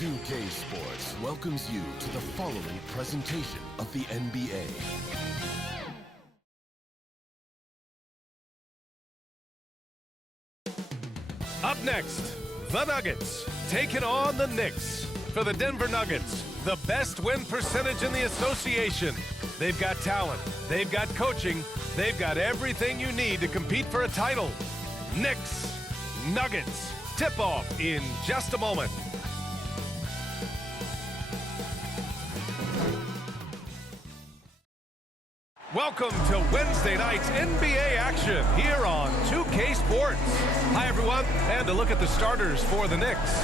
2K Sports welcomes you to the following presentation of the NBA. Up next, the Nuggets taking on the Knicks. For the Denver Nuggets, the best win percentage in the association. They've got talent, they've got coaching, they've got everything you need to compete for a title. Knicks, Nuggets, tip-off in just a moment. Welcome to Wednesday night's NBA action here on 2K Sports. Hi, everyone, and a look at the starters for the Knicks.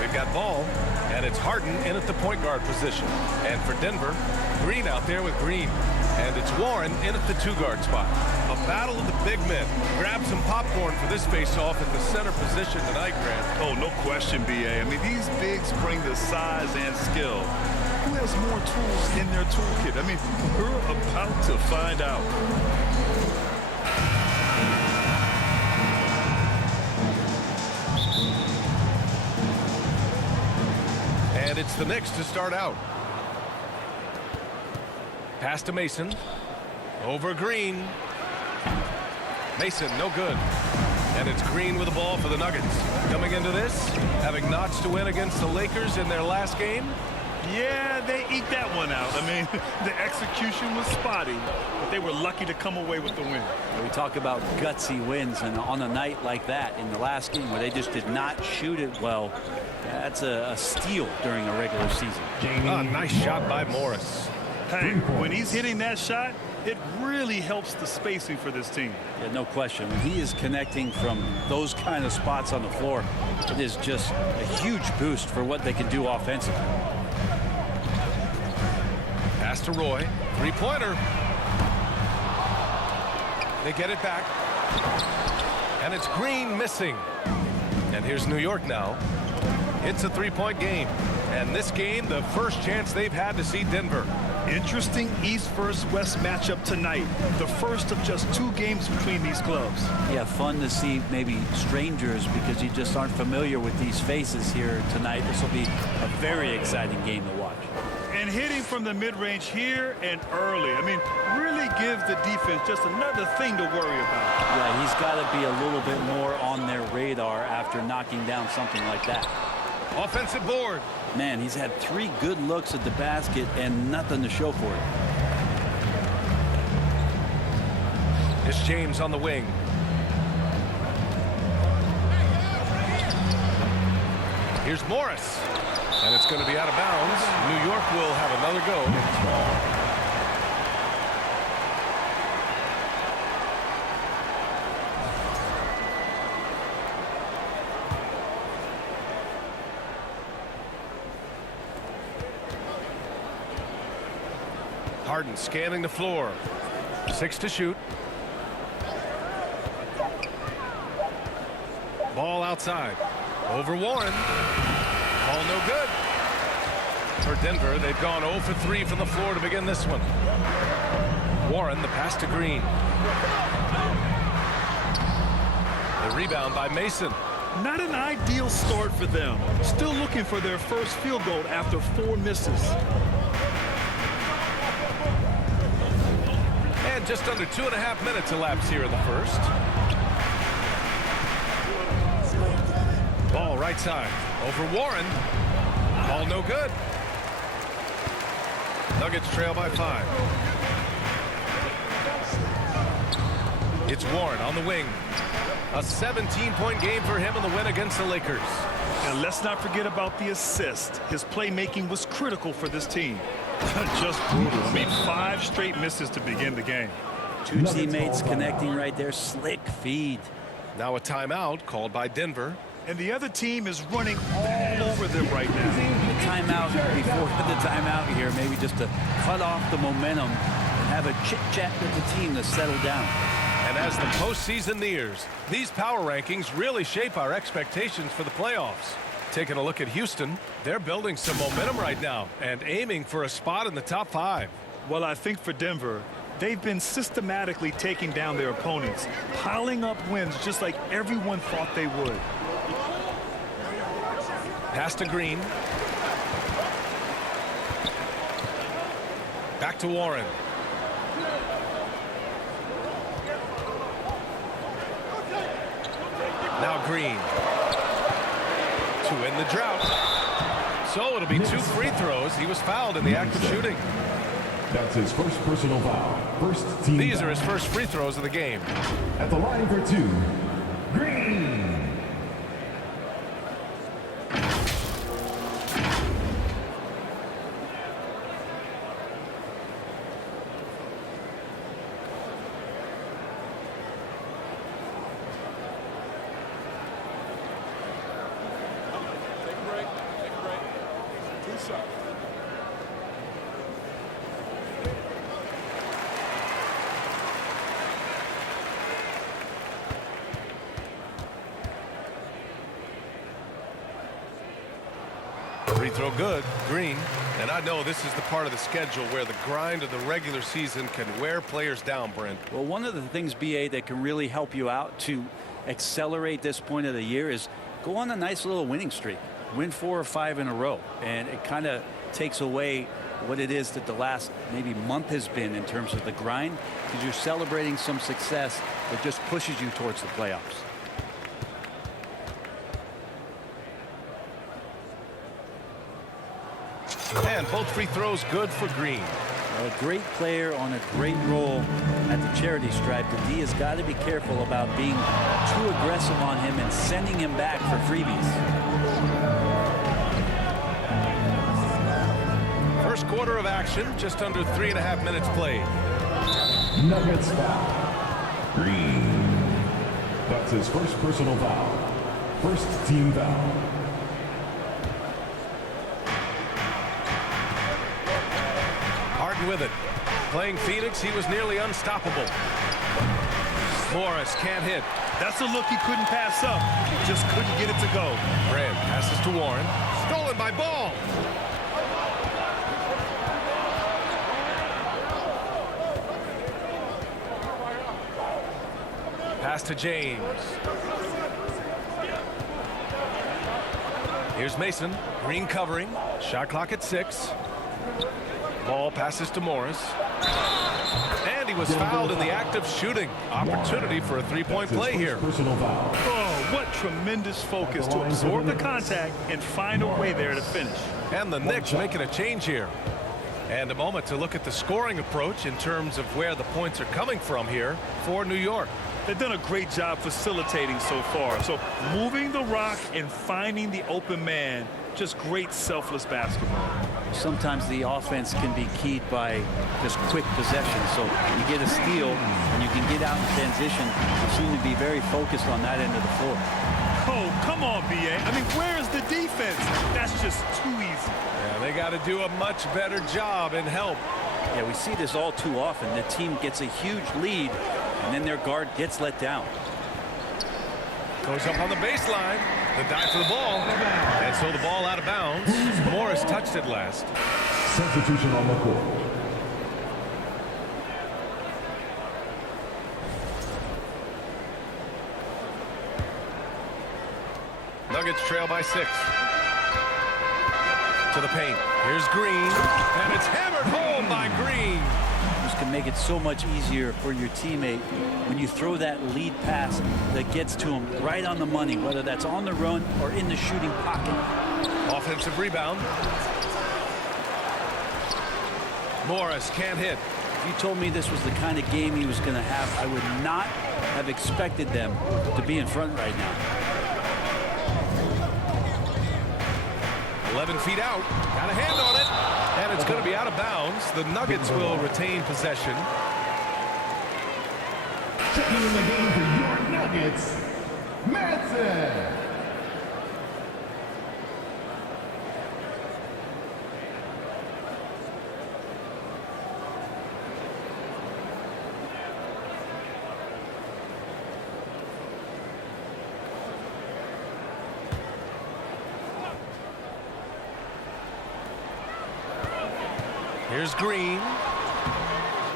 We've got Ball, and it's Harden in at the point guard position. And for Denver, Green out there with Green. And it's Warren in at the two-guard spot. A battle of the big men. Grab some popcorn for this face-off at the center position tonight, Grant. Oh, no question, B.A. I mean, these bigs bring the size and skill. Who has more tools in their toolkit? I mean, we're about to find out. And it's the Knicks to start out. Pass to Mason. Over Green. Mason, no good. And it's Green with the ball for the Nuggets. Coming into this, having notched to win against the Lakers in their last game. Yeah, they eked that one out. I mean, the execution was spotty, but they were lucky to come away with the win. We talk about gutsy wins, and on a night like that in the last game where they just did not shoot it well, that's a steal during a regular season. Nice shot by Morris. Hey, when he's hitting that shot, it really helps the spacing for this team. Yeah, no question. When he is connecting from those kind of spots on the floor, it is just a huge boost for what they can do offensively. Pass to Roy. Three-pointer. They get it back. And it's Green missing. And here's New York now. It's a three-point game. And this game, the first chance they've had to see Denver. Interesting East versus West matchup tonight. The first of just 2 games between these clubs. Yeah, fun to see maybe strangers because you just aren't familiar with these faces here tonight. This will be a very exciting game to watch. And hitting from the mid-range here and early. I mean, really gives the defense just another thing to worry about. Yeah, he's got to be a little bit more on their radar after knocking down something like that. Offensive board. Man, he's had 3 good looks at the basket and nothing to show for it. It's James on the wing. Here's Morris. And it's going to be out of bounds. New York will have another go. Harden scanning the floor. 6 to shoot. Ball outside. Over Warren. Ball no good. For Denver, they've gone 0 for 3 from the floor to begin this one. Warren, the pass to Green. The rebound by Mason. Not an ideal start for them. Still looking for their first field goal after 4 misses. And just under 2.5 minutes elapsed here in the first. Ball right side. Over Warren. Ball no good. Nuggets trail by 5. It's Warren on the wing. A 17-point game for him in the win against the Lakers. And let's not forget about the assist. His playmaking was critical for this team. Just brutal. I mean, 5 straight misses to begin the game. 2 teammates connecting right there. Slick feed. Now a timeout called by Denver. And the other team is running all over them right now. The timeout before the timeout here, maybe just to cut off the momentum and have a chit-chat with the team to settle down. And as the postseason nears, these power rankings really shape our expectations for the playoffs. Taking a look at Houston, they're building some momentum right now and aiming for a spot in the top 5. Well, I think for Denver, they've been systematically taking down their opponents, piling up wins just like everyone thought they would. Pass to Green. Back to Warren. Now Green. To end the drought. So it'll be 2 free throws. He was fouled in the act of shooting. That's his first personal foul. First team These foul. are his first free throws of the game. At the line for 2, Green. Free throw good. Green. And I know this is the part of the schedule where the grind of the regular season can wear players down, Brent. Well, one of the things, BA, that can really help you out to accelerate this point of the year is go on a nice little winning streak. Win 4 or 5 in a row. And it kind of takes away what it is that the last maybe month has been in terms of the grind, because you're celebrating some success that just pushes you towards the playoffs. And both free throws good for Green. A great player on a great role at the charity stripe. The D has got to be careful about being too aggressive on him and sending him back for freebies. First quarter of action, just under 3.5 minutes played. Nuggets foul. Green. That's his first personal foul. First team foul. With it. Playing Phoenix, he was nearly unstoppable. Morris can't hit. That's a look he couldn't pass up. Just couldn't get it to go. Grant passes to Warren. Stolen by Ball. Pass to James. Here's Mason. Green covering. Shot clock at 6. Ball passes to Morris. And he was fouled in the act of shooting. Opportunity for a three-point play here. Personal foul. Oh, what tremendous focus to absorb the contact and find a way there to finish. And the Knicks making a change here. And a moment to look at the scoring approach in terms of where the points are coming from here for New York. They've done a great job facilitating so far. So moving the rock and finding the open man, just great selfless basketball. Sometimes the offense can be keyed by just quick possession. So you get a steal and you can get out in transition. You seem to be very focused on that end of the floor. Oh, come on, BA. I mean, where's the defense? That's just too easy. Yeah, they got to do a much better job in help. Yeah, we see this all too often. The team gets a huge lead and then their guard gets let down. Goes up on the baseline. The dive for the ball. And so the ball out of bounds. Morris touched it last. Substitution on the court. Nuggets trail by 6. To the paint. Here's Green. And it's hammered home by Green. This can make it so much easier for your teammate when you throw that lead pass that gets to him right on the money, whether that's on the run or in the shooting pocket. Offensive rebound. Morris can't hit. If you told me this was the kind of game he was going to have, I would not have expected them to be in front right now. 11 feet out. Got a hand on it. And it's going to be out of bounds. The Nuggets will retain possession. Checking in the game for your Nuggets, Madsen. Here's Green.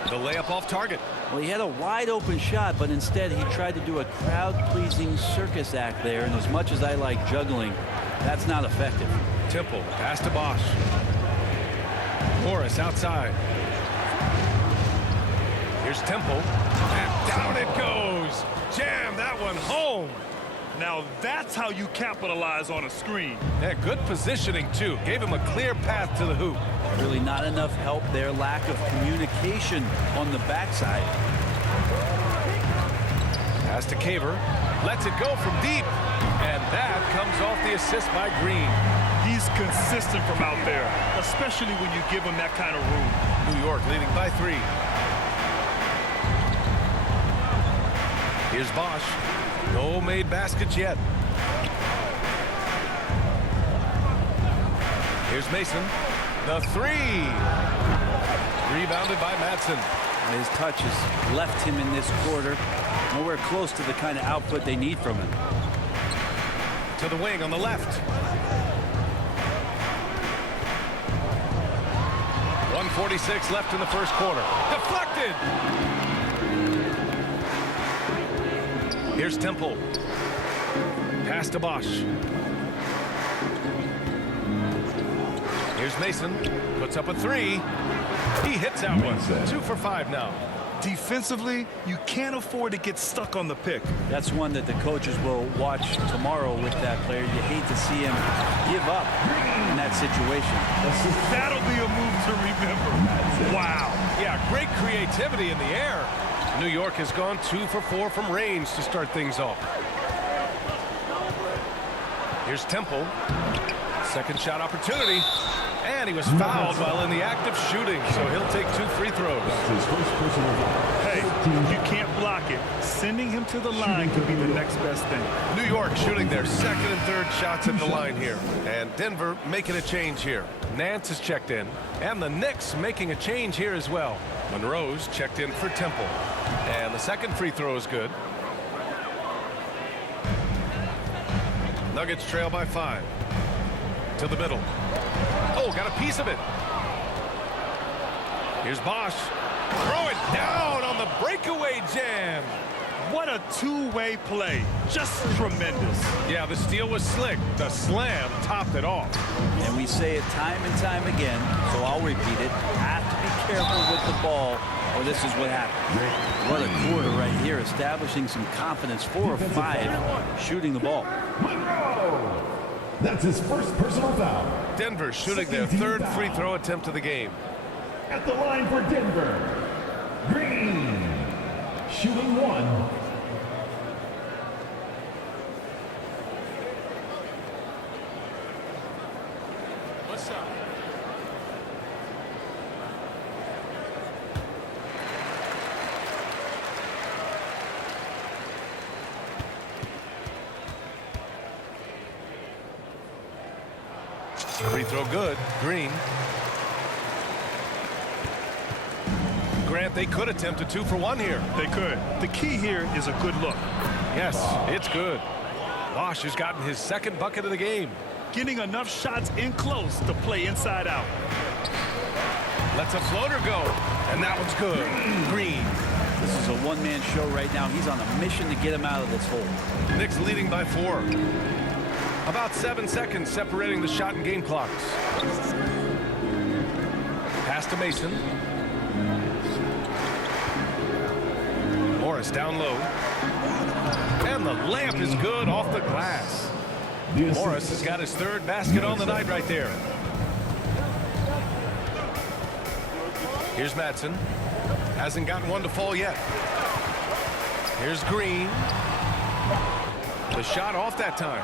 The layup off target. Well, he had a wide open shot, but instead he tried to do a crowd-pleasing circus act there. And as much as I like juggling, That's not effective. Temple, pass to Bosch. Morris outside. Here's Temple. And down it goes. Jam that one home. Now that's how you capitalize on a screen. Yeah, good positioning, too. Gave him a clear path to the hoop. Really not enough help there. Lack of communication on the backside. Pass to Caver. Lets it go from deep. And that comes off the assist by Green. He's consistent from out there, especially when you give him that kind of room. New York leading by 3. Here's Bosch. No made baskets yet. Here's Mason. The 3. Rebounded by Madsen. His touch has left him in this quarter. Nowhere close to the kind of output they need from him. To the wing on the left. 1:46 left in the first quarter. Deflected. Here's Temple. Pass to Bosch. Here's Mason. Puts up a 3. He hits that one. 2 for 5 now. Defensively, you can't afford to get stuck on the pick. That's one that the coaches will watch tomorrow with that player. You hate to see him give up in that situation. That'll be a move to remember. Wow. Yeah, great creativity in the air. New York has gone 2 for 4 from range to start things off. Here's Temple. Second shot opportunity. And he was fouled while in the act of shooting, so he'll take 2 free throws. Hey, if you can't block it, sending him to the line could be the next best thing. New York shooting their second and third shots at the line here. And Denver making a change here. Nance is checked in. And the Knicks making a change here as well. Monroe's checked in for Temple. And the second free throw is good. Nuggets trail by 5. To the middle. Oh, got a piece of it. Here's Bosch. Throw it down on the breakaway jam. What a two-way play. Just tremendous. Yeah, the steal was slick. The slam topped it off. And we say it time and time again, so I'll repeat it. Have to be careful with the ball, or this is what happens. What a quarter right here, establishing some confidence. 4 of 5 shooting the ball. Monroe. That's his first personal foul. Denver shooting their third free throw attempt of the game. At the line for Denver, Green. Shooting 1. What's up? Free throw good. Green. Grant, they could attempt a 2 for 1 here. They could. The key here is a good look. Yes, it's good. Bosch has gotten his second bucket of the game. Getting enough shots in close to play inside out. Lets a floater go. And that one's good. Green. This is a one-man show right now. He's on a mission to get him out of this hole. Knicks leading by 4. About 7 seconds separating the shot and game clocks. Pass to Mason. Morris down low. And the layup is good off the glass. Morris has got his third basket on the night right there. Here's Madsen. Hasn't gotten one to fall yet. Here's Green. The shot off that time.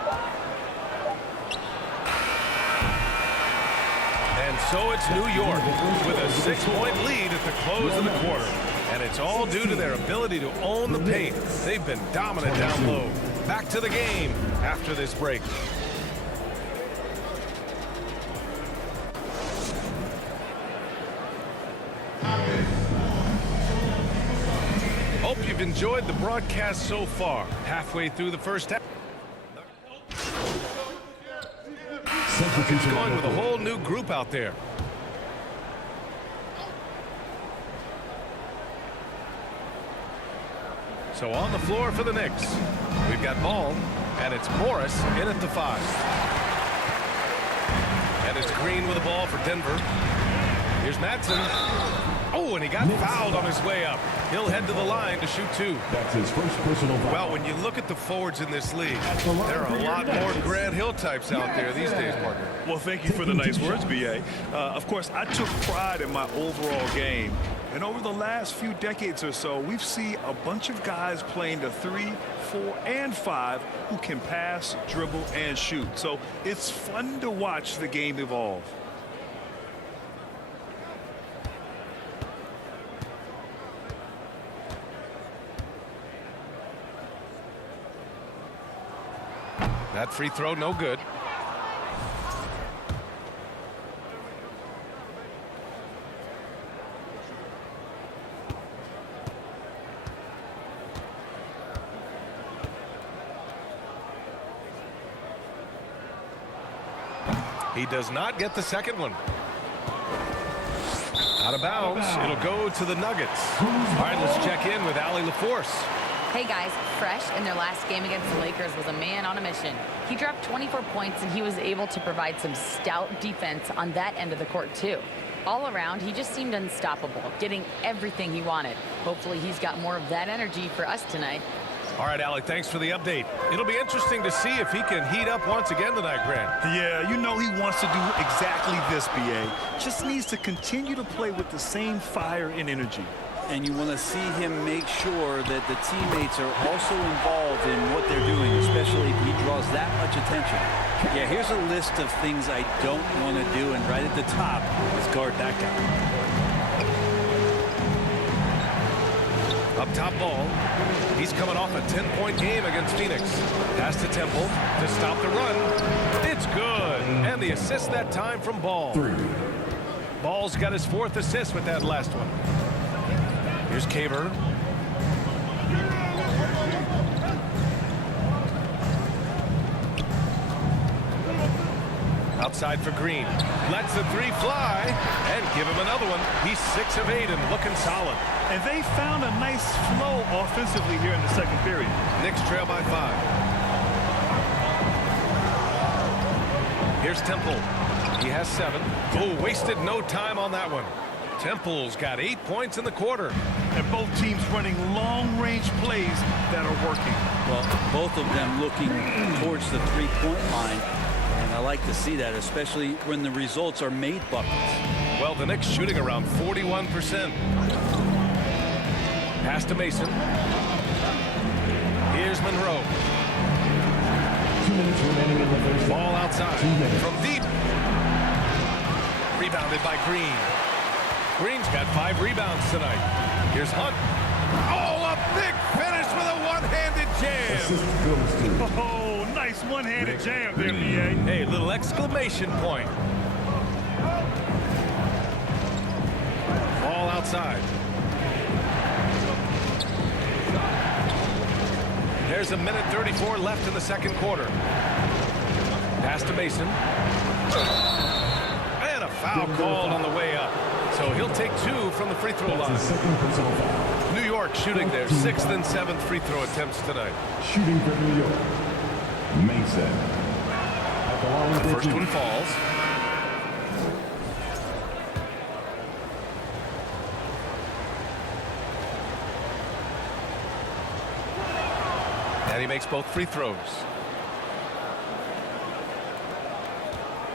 And so it's New York with a 6-point lead at the close of the quarter. And it's all due to their ability to own the paint. They've been dominant down low. Back to the game after this break. Hope you've enjoyed the broadcast so far. Halfway through the first half. It's going with a whole new group out there. So on the floor for the Knicks, we've got Ball, and it's Morris in at the 5. And it's Green with the ball for Denver. Here's Madsen. Oh, and he got fouled on his way up. He'll head to the line to shoot 2. That's his first personal foul. Well, when you look at the forwards in this league, there are a lot more Grant Hill types out there these days, partner. Well, thank you for the nice words, B.A. Of course, I took pride in my overall game. And over the last few decades or so, we've seen a bunch of guys playing the 3, 4, and 5 who can pass, dribble, and shoot. So it's fun to watch the game evolve. That free throw, no good. He does not get the second one. Out of bounds. It'll go to the Nuggets. All right, let's check in with Allie LaForce. Hey guys, Fresh in their last game against the Lakers was a man on a mission. He dropped 24 points and he was able to provide some stout defense on that end of the court too. All around, he just seemed unstoppable, getting everything he wanted. Hopefully he's got more of that energy for us tonight. All right, Allie, thanks for the update. It'll be interesting to see if he can heat up once again tonight, Grant. Yeah, you know he wants to do exactly this, B.A. Just needs to continue to play with the same fire and energy. And you want to see him make sure that the teammates are also involved in what they're doing, especially if he draws that much attention. Yeah, here's a list of things I don't want to do, and right at the top is guard that guy. Up top ball. He's coming off a 10-point game against Phoenix. Pass to Temple to stop the run. It's good. And the assist that time from Ball. 3. Ball's got his 4th assist with that last one. Here's Caver. Outside for Green. Lets the 3 fly and give him another one. He's 6 of 8 and looking solid. And they found a nice flow offensively here in the second period. Knicks trail by 5. Here's Temple. He has 7. Oh, wasted no time on that one. Temple's got 8 points in the quarter. And both teams running long-range plays that are working. Well, both of them looking towards the three-point line. And I like to see that, especially when the results are made buckets. Well, the Knicks shooting around 41%. Pass to Mason. Here's Monroe. 2 minutes remaining in the first. Ball outside. 2 minutes. From deep. Rebounded by Green. Green's got 5 rebounds tonight. Here's Hunt. Oh, a big finish with a one-handed jam. Assist goes to. Oh, nice one-handed jam there, B.A. Hey, little exclamation point. Ball outside. There's 1:34 left in the second quarter. Pass to Mason. And a foul called on the way up. So he'll take 2 from the free throw That's line. his second personal foul. New York shooting their 6th and 7th free throw attempts tonight. Shooting for New York. Mason. At the line for First two. one falls. And he makes both free throws.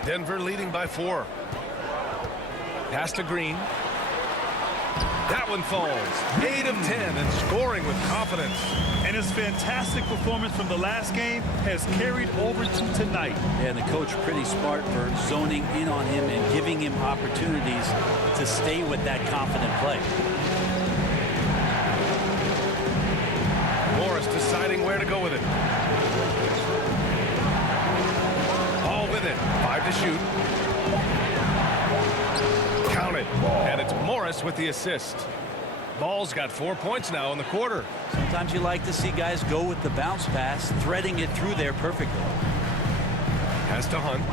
Denver leading by 4. Pass to Green. That one falls. 8 of 10 and scoring with confidence. And his fantastic performance from the last game has carried over to tonight. And the coach pretty smart for zoning in on him and giving him opportunities to stay with that confident play. Morris deciding where to go with it. All with it. 5 to shoot. Count it. And it's Morris with the assist. Ball's got 4 points now in the quarter. Sometimes you like to see guys go with the bounce pass, threading it through there perfectly. Pass to Hunt.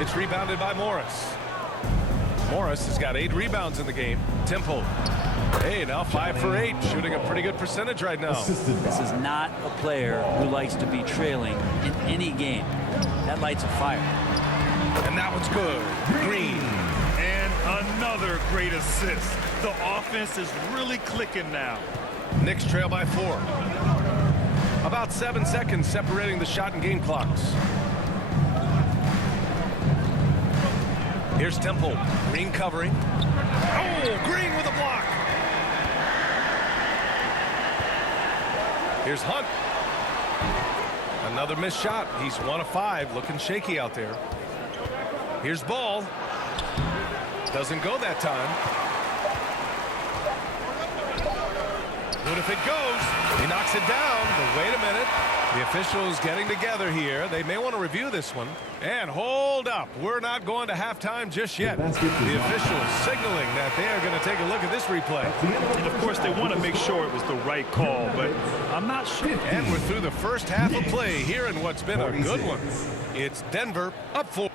It's rebounded by Morris. Morris has got 8 rebounds in the game. Temple. Hey, now 5 for 8, shooting a pretty good percentage right now. Assisted This by is not a player who likes to be trailing in any game. That lights a fire. And that one's good. Green. And another great assist. The offense is really clicking now. Knicks trail by 4. About 7 seconds separating the shot and game clocks. Here's Temple. Green covering. Oh, Green with a block. Here's Hunt. Another missed shot. He's 1 of 5. Looking shaky out there. Here's Ball. Doesn't go that time. But if it goes, he knocks it down. But wait a minute. The officials getting together here. They may want to review this one. And hold up. We're not going to halftime just yet. The officials signaling that they are going to take a look at this replay. And of course, they want to make sure it was the right call, but I'm not sure. And we're through the first half of play here in what's been a good one. It's Denver up 4.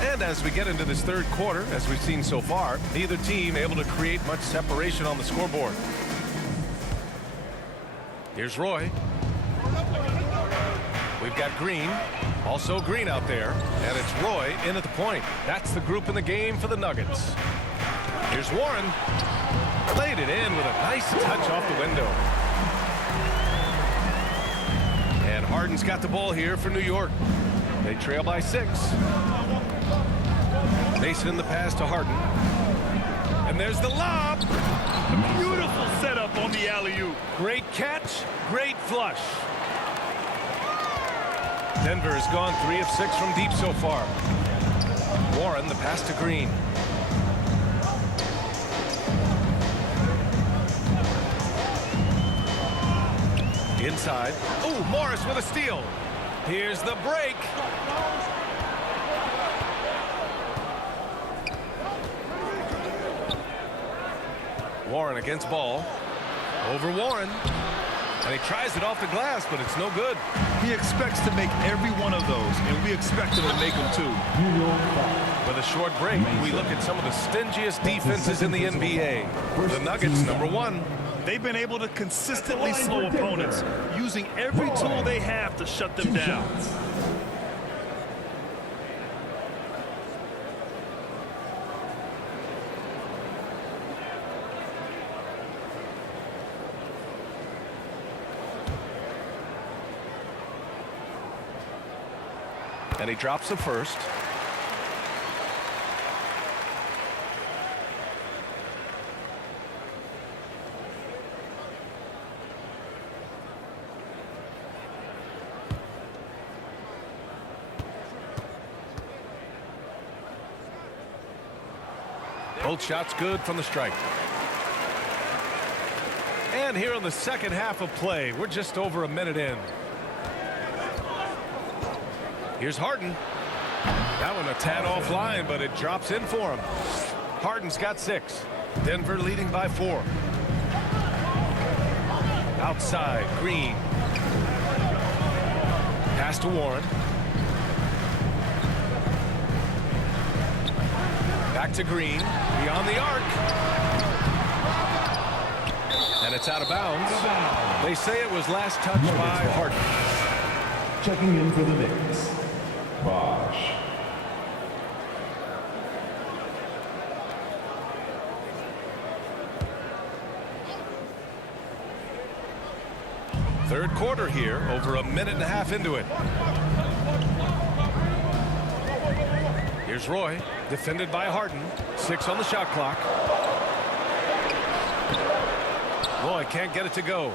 And as we get into this third quarter, as we've seen so far, neither team able to create much separation on the scoreboard. Here's Roy. We've got Green. Also Green out there. And it's Roy in at the point. That's the group in the game for the Nuggets. Here's Warren. Played it in with a nice touch off the window. And Harden's got the ball here for New York. They trail by 6. Mason in the pass to Harden. And there's the lob. Beautiful setup on the alley-oop. Great catch, great flush. Denver has gone 3 of 6 from deep so far. Warren, the pass to Green. Inside. Oh, Morris with a steal. Here's the break. Warren against Ball. Over Warren. And he tries it off the glass, but it's no good. He expects to make every one of those, and we expect him to make them too. With a short break, we look at some of the stingiest defenses in the NBA. The Nuggets, number 1. They've been able to consistently slow opponents, using every tool they have to shut them down. And he drops the first. Both shots good from the stripe. And here in the second half of play, we're just over a minute in. Here's Harden. That one a tad offline, but it drops in for him. Harden's got 6. Denver leading by 4. Outside, Green. Pass to Warren. Back to Green. Beyond the arc. And it's out of bounds. They say it was last touched by Harden. checking in for the Knicks, Bosh. Third quarter here, over a minute and a half into it. Here's Roy, defended by Harden. 6 on the shot clock. Roy can't get it to go.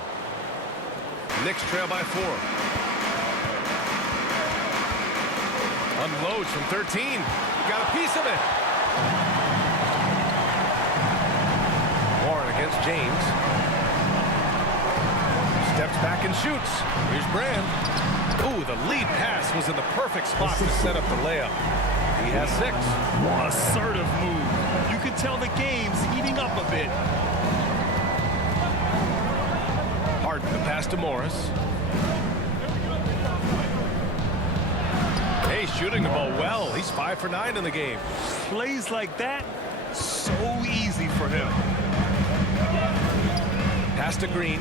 Knicks trail by 4. Unloads from 13. Got a piece of it. Warren against James. Steps back and shoots. Here's Brand. Ooh, the lead pass was in the perfect spot to set up the layup. He has 6. Assertive move. You can tell the game's heating up a bit. Harden, the pass to Morris. Hey, shooting the ball well. He's 5 for 9 in the game. Plays like that, so easy for him. Pass to Green.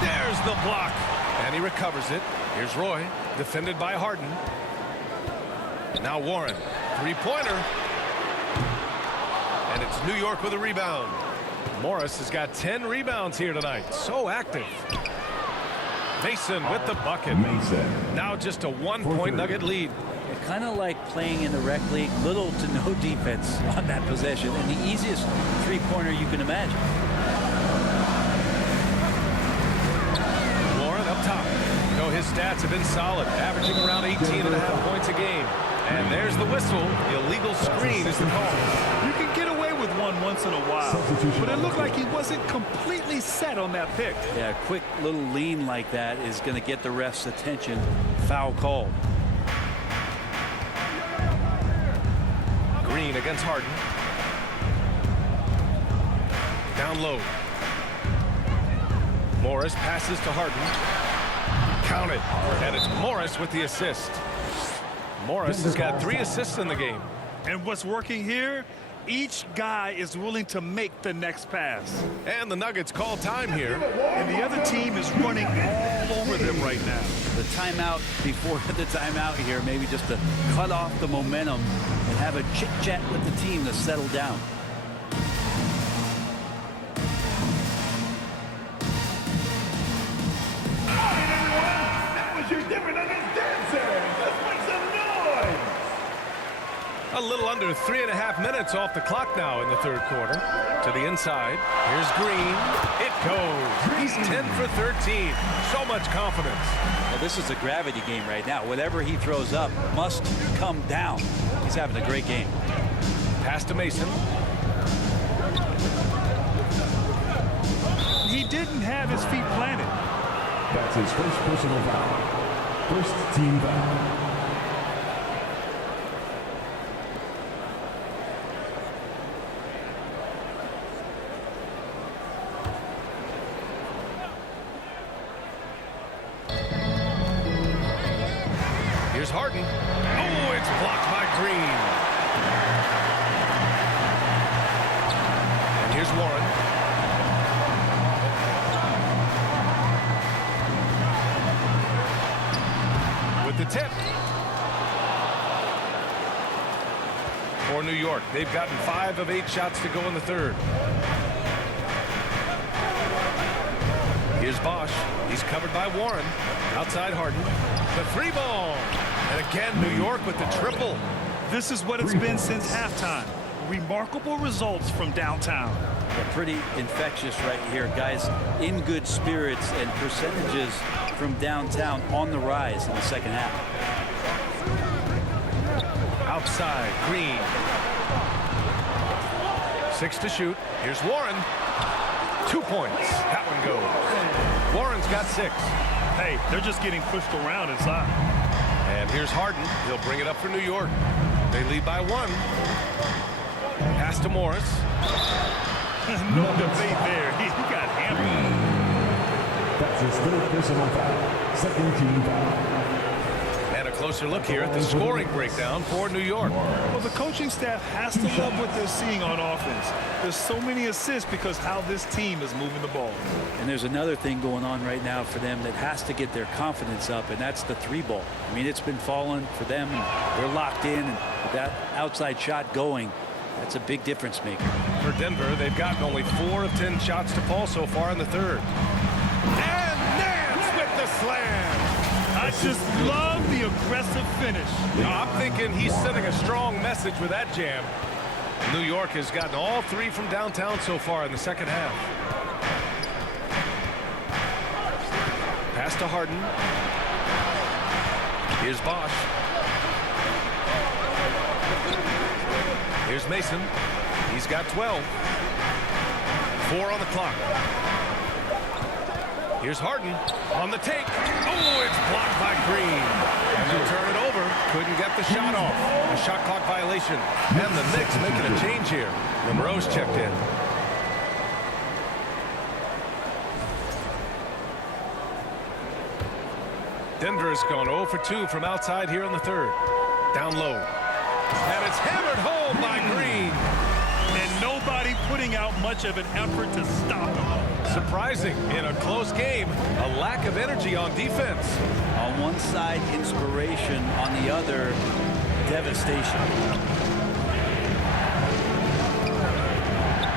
There's the block. And he recovers it. Here's Roy, defended by Harden. Now Warren, three-pointer. And it's New York with a rebound. Morris has got 10 rebounds here tonight. So active. Mason with the bucket. Mason. Now just a one-point Nugget lead. Kind of like playing in the rec league, little to no defense on that possession, and the easiest three-pointer you can imagine. Warren up top. You know, his stats have been solid, averaging around 18.5 points a game. And there's the whistle. The illegal screen is the call. You can get away with one once in a while, but it looked like he wasn't completely set on that pick. Yeah, a quick little lean like that is going to get the ref's attention. Foul called. Green against Harden. Down low. Morris passes to Harden. Counted. And it's Morris with the assist. Morris has got 3 assists in the game. And what's working here? Each guy is willing to make the next pass. And the Nuggets call time here. And the other team is running all over them right now. The timeout before the timeout here, maybe just to cut off the momentum and have a chit-chat with the team to settle down. That was your different Nuggets dancers. Let's make some noise. A little under 3.5 minutes off the clock now in the third quarter. To the inside. Here's Green. It goes. He's 10 for 13. So much confidence. Well, this is a gravity game right now. Whatever he throws up must come down. He's having a great game. Pass to Mason. He didn't have his feet planted. That's his first personal foul. First team foul. Here's Harden. Oh, it's blocked by Green. And here's Warren. With the tip. For New York, they've gotten 5 of 8 shots to go in the third. Here's Bosch. He's covered by Warren. Outside Harden. The 3-ball. And again, New York with the triple. This is what it's been since halftime. Remarkable results from downtown. Pretty infectious right here. Guys in good spirits and percentages from downtown on the rise in the second half. Outside, Green. 6 to shoot. Here's Warren. 2 points. That one goes. Warren's got 6. Hey, they're just getting pushed around inside. And here's Harden. He'll bring it up for New York. They lead by 1. Pass to Morris. No debate there. He got hammered. That's his third personal foul. Second team foul. And a closer look here at the scoring breakdown for New York. Well, the coaching staff has to love what they're seeing on offense. There's so many assists because how this team is moving the ball. And there's another thing going on right now for them that has to get their confidence up, and that's the 3-ball. I mean, it's been falling for them, and they're locked in, and with that outside shot going, that's a big difference maker. For Denver, they've gotten only 4 of 10 shots to fall so far in the third. And Nance with the slam. I just love the aggressive finish. I'm thinking he's sending a strong message with that jam. New York has gotten all 3 from downtown so far in the second half. Pass to Harden. Here's Bosch. Here's Mason. He's got 12. 4 on the clock. Here's Harden on the take. Oh, it's blocked by Green. And they'll turn it over. Couldn't get the shot off. A shot clock violation. And the Knicks making a change here. Monroe's checked in. Denver has gone 0 for 2 from outside here in the third. Down low. And it's hammered home by Green. And nobody putting out much of an effort to stop him. Surprising in a close game, a lack of energy on defense. On one side, inspiration. On the other, devastation.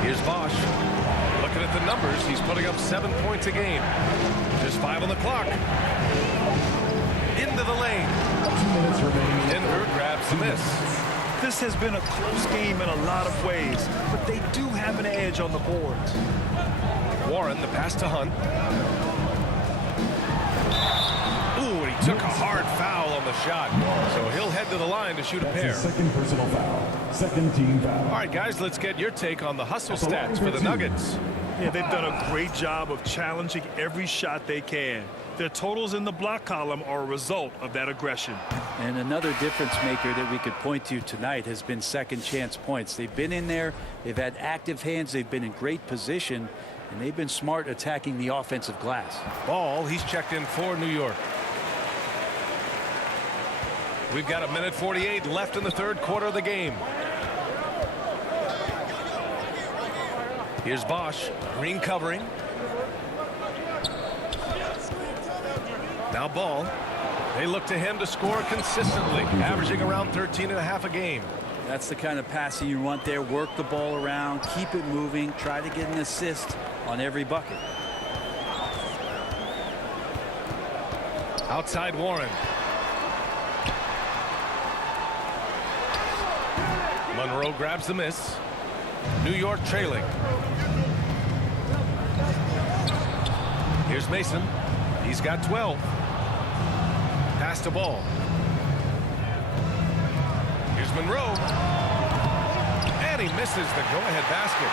Here's Bosch. Looking at the numbers, he's putting up 7 points a game. Just 5 on the clock. Into the lane. 2 minutes remaining. Denver grabs the miss. This has been a close game in a lot of ways, but they do have an edge on the boards. Warren, the pass to Hunt. Ooh, and he took a hard foul on the shot. So he'll head to the line to shoot a That's pair. his second personal foul. Second team foul. All right, guys, let's get your take on the hustle stats for the Nuggets. Yeah, they've done a great job of challenging every shot they can. Their totals in the block column are a result of that aggression. And another difference maker that we could point to tonight has been second chance points. They've been in there, they've had active hands, they've been in great position, and they've been smart attacking the offensive glass. Ball, he's checked in for New York. We've got 1:48 left in the third quarter of the game. Here's Bosch. Green covering. Now Ball. They look to him to score consistently, averaging around 13.5 a game. That's the kind of passing you want there. Work the ball around, keep it moving, try to get an assist on every bucket. Outside Warren. Monroe grabs the miss. New York trailing. Here's Mason. He's got 12. Pass to Ball. Here's Monroe. And he misses the go-ahead basket.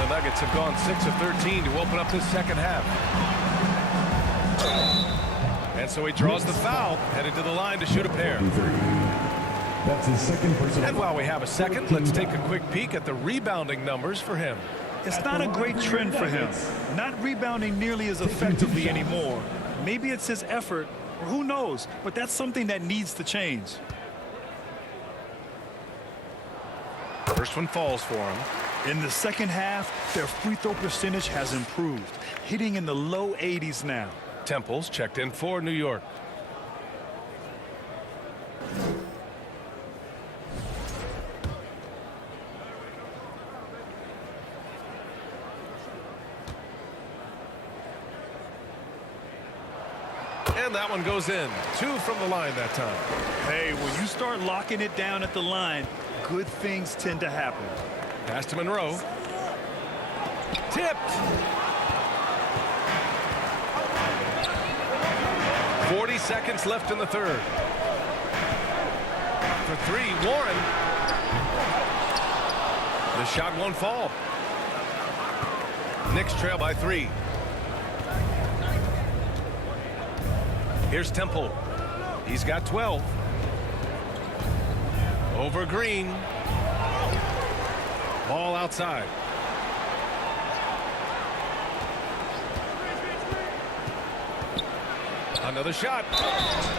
The Nuggets have gone 6 of 13 to open up this second half. And so he draws the foul, headed to the line to shoot a pair. That's his second personal. And while we have a second, let's take a quick peek at the rebounding numbers for him. It's not a great trend for him. Not rebounding nearly as effectively anymore. Maybe it's his effort, or who knows, but that's something that needs to change. First one falls for him. In the second half, their free throw percentage has improved, hitting in the low 80s now. Temples checked in for New York. And that one goes in. 2 from the line that time. Hey, when you start locking it down at the line, good things tend to happen. Pass to Monroe. Tipped. 40 seconds left in the third. For 3, Warren. The shot won't fall. Knicks trail by 3. Here's Temple. He's got 12. Over Green. Ball outside. Another shot.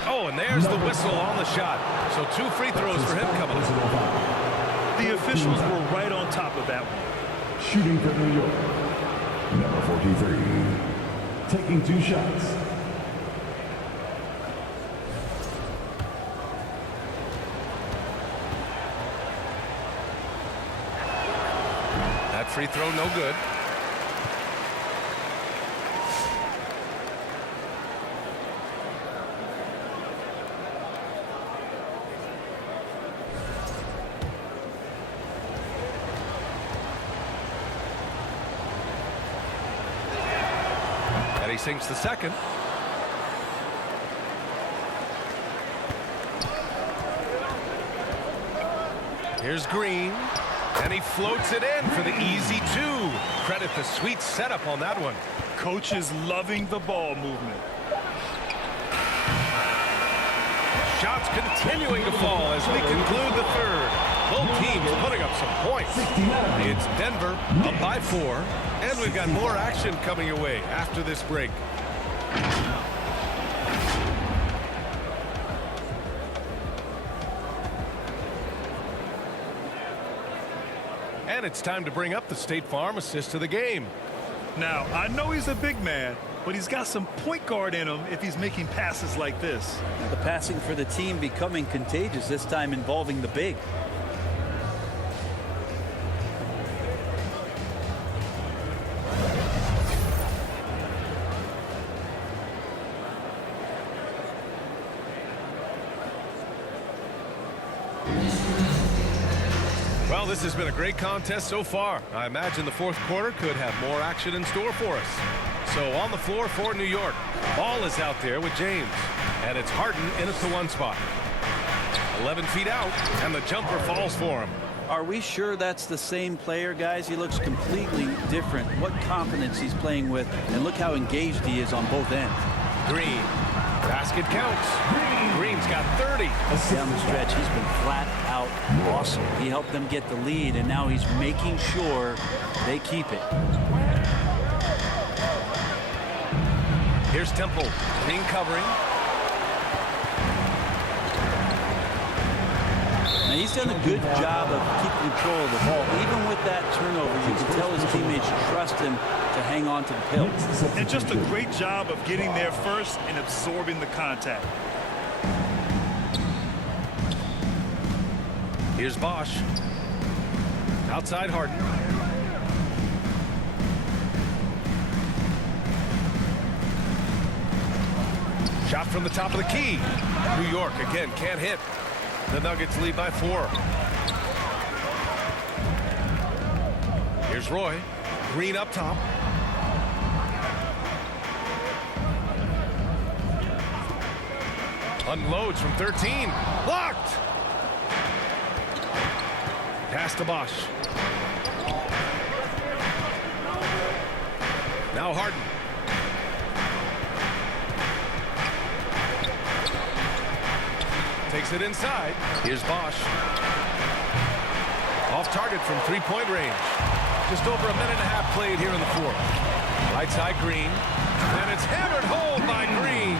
Oh, and there's the whistle on the shot. So 2 free throws for him coming up. The officials were right on top of that one. Shooting for New York. Number 43. Taking 2 shots. That free throw no good. And he sinks the second. Here's Green. And he floats it in for the easy 2. Credit the sweet setup on that one. Coach is loving the ball movement. Shots continuing to fall as we conclude the third. Both teams putting up some points. It's Denver up by 4. And we've got more action coming your way after this break. And it's time to bring up the State Farm assist to the game. Now, I know he's a big man, but he's got some point guard in him if he's making passes like this. The passing for the team becoming contagious, this time involving the big. Well, this has been a great contest so far. I imagine the fourth quarter could have more action in store for us. So on the floor for New York, ball is out there with James, and it's Harden in at the one spot. 11 feet out, and the jumper falls for him. Are we sure that's the same player, guys? He looks completely different. What confidence he's playing with, and look how engaged he is on both ends. Green, basket counts. Green's got 30. Down the stretch, he's been flat out awesome. He helped them get the lead, and now he's making sure they keep it. Here's Temple. Green covering. Now he's done a good job of keeping control of the ball. Even with that turnover, you can tell his teammates trust him to hang on to the pill. And just a great job of getting there first and absorbing the contact. Here's Bosch. Outside Harden. Shot from the top of the key. New York again can't hit. The Nuggets lead by 4. Here's Roy. Green up top. Unloads from 13. Blocked. Pass to Bosch. Now Harden. Takes it inside. Here's Bosch. Off target from three-point range. Just over a minute and a half played here in the fourth. Right side Green. And it's hammered home by Green.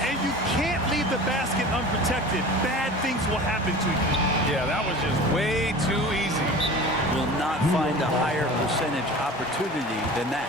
And you can't leave the basket unprotected. Bad things will happen to you. Yeah, that was just way too easy. Will not find a higher percentage opportunity than that.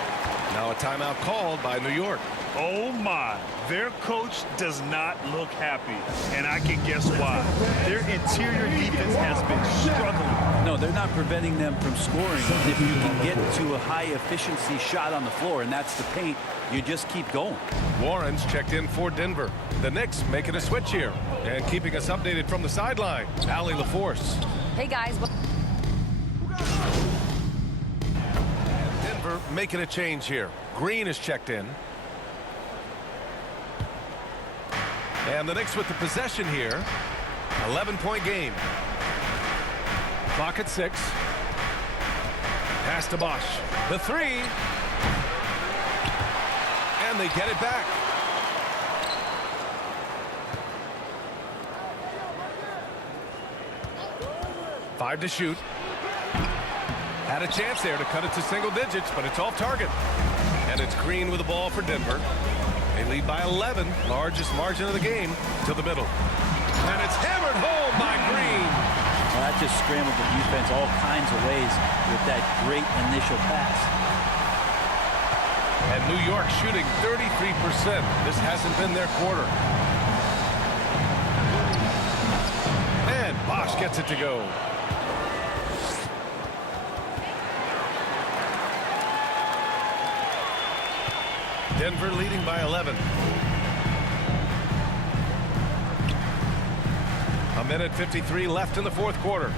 Now a timeout called by New York. Oh my, their coach does not look happy, and I can guess why. Their interior defense has been struggling. No, they're not preventing them from scoring. If you can get to a high efficiency shot on the floor, and that's the paint, you just keep going. Warren's checked in for Denver. The Knicks making a switch here and keeping us updated from the sideline. Allie LaForce. Hey, guys. Denver making a change here. Green is checked in. And the Knicks with the possession here. 11-point game. Clock at 6. Pass to Bosch. The three. And they get it back. Five to shoot. Had a chance there to cut it to single digits, but it's off target. And it's Green with the ball for Denver. They lead by 11, largest margin of the game, to the middle. And it's hammered home by Green. Well, that just scrambled the defense all kinds of ways with that great initial pass. And New York shooting 33%. This hasn't been their quarter. And Bosch gets it to go. Denver leading by 11. A minute 53 left in the fourth quarter.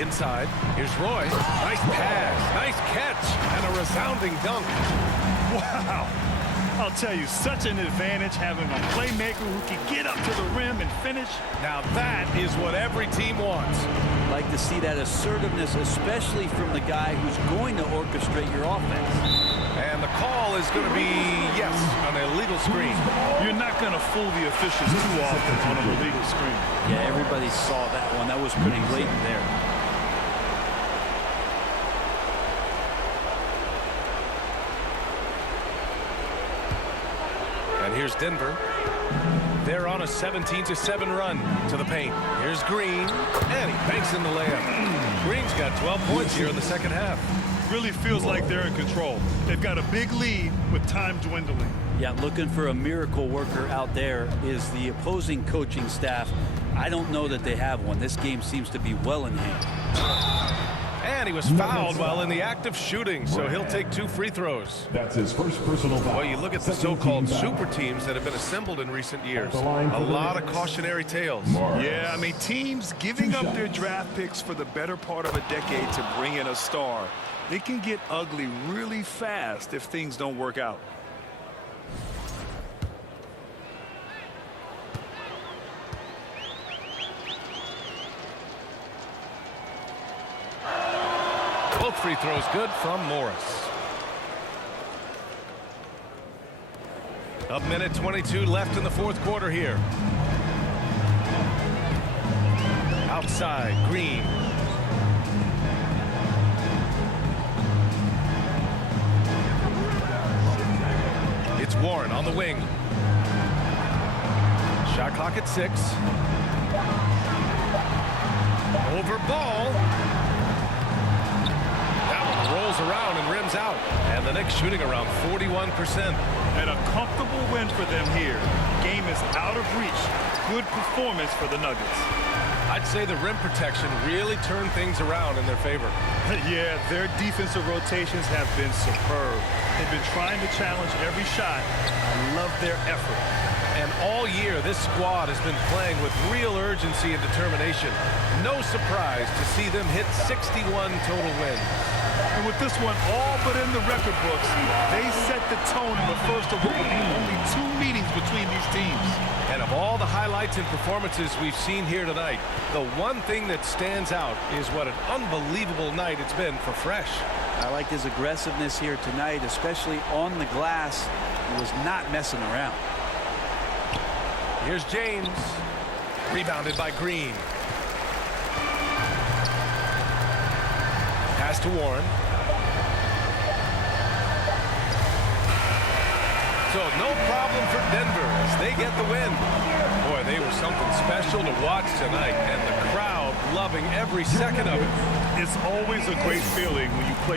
Inside, here's Roy. Nice pass, nice catch, and a resounding dunk. Wow. I'll tell you, such an advantage having a playmaker who can get up to the rim and finish. Now that is what every team wants. Like to see that assertiveness, especially from the guy who's going to orchestrate your offense. And the call is going to be, yes, an illegal screen. You're not going to fool the officials too often on an illegal screen. Yeah, everybody saw that one. That was pretty blatant there. And here's Denver. They're on a 17-7 run to the paint. Here's Green, and he banks in the layup. Green's got 12 points here in the second half. Really feels like they're in control. They've got a big lead with time dwindling. Yeah, looking for a miracle worker out there is the opposing coaching staff. I don't know that they have one. This game seems to be well in hand. And he was fouled while in the act of shooting, so he'll take 2 free throws. That's his first personal foul. Well, you look at the so-called super teams that have been assembled in recent years. A lot of cautionary tales. Yeah, I mean, teams giving up their draft picks for the better part of a decade to bring in a star. It can get ugly really fast if things don't work out. Both free throws good from Morris. A minute 22 left in the fourth quarter here. Outside, Green. It's Warren on the wing. Shot clock at 6. Over ball. Rolls around and rims out, and the Knicks shooting around 41%. And a comfortable win for them here. Game is out of reach. Good performance for the Nuggets. I'd say the rim protection really turned things around in their favor. Yeah, their defensive rotations have been superb. They've been trying to challenge every shot. I love their effort. And all year, this squad has been playing with real urgency and determination. No surprise to see them hit 61 total wins. And with this one all but in the record books, they set the tone in the first of what will be only 2 meetings between these teams. And of all the highlights and performances we've seen here tonight, the one thing that stands out is what an unbelievable night it's been for Fresh. I like his aggressiveness here tonight, especially on the glass. He was not messing around. Here's James. Rebounded by Green. Pass to Warren. So no problem for Denver as they get the win. Boy, they were something special to watch tonight, and the crowd loving every second of it. It's always a great feeling when you play